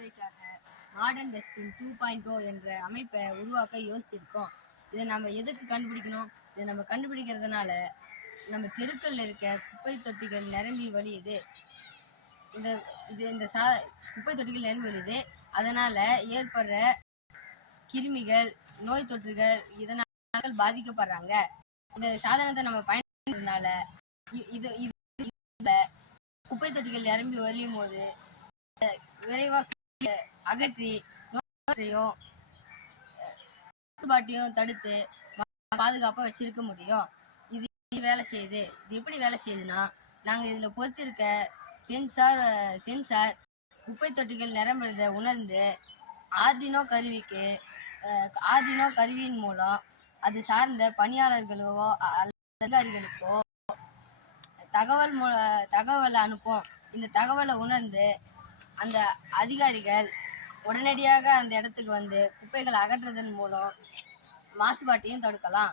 தேவைக்காக modern dustbin 2.0 என்ற அமைப்பை உருவாக்க யோசிச்சிருக்கோம். இதை நம்ம எதுக்கு கண்டுபிடிக்கணும்? இதை நம்ம கண்டுபிடிக்கிறதுனால நம்ம தெருக்கள்ல இருக்க குப்பை தொட்டிகள் நிரம்பி வழியுது. இந்த குப்பை தொட்டிகள் நிரம்பி வழியுது. அதனால ஏற்படுற கிருமிகள், நோய் தொற்றுகள் இதனால பாதிக்கப்படுறாங்க. இந்த சாதனத்தை நம்ம பயன்படுத்துறதுனால குப்பை தொட்டிகள் நிரம்பி வழியும் போது விரைவாக அகற்றி நோயையும் பாட்டையும் தடுத்து பாதுகாப்பா வச்சிருக்க முடியும். இது வேலை செய்யுது. இது எப்படி வேலை செய்யுதுன்னா, நாங்க இதுல பொறுத்திருக்க சென்சார் குப்பை தொட்டிகள் நிரம்புறதை உணர்ந்து ஆர்டினோ கருவியின் மூலம் அது சார்ந்த பணியாளர்களோ அதிகாரிகளுக்கோ தகவல் அனுப்பும். இந்த தகவலை உணர்ந்து அந்த அதிகாரிகள் உடனடியாக அந்த இடத்துக்கு வந்து குப்பைகளை அகற்றுவதன் மூலம் மாசுபாட்டையும் தடுக்கலாம்.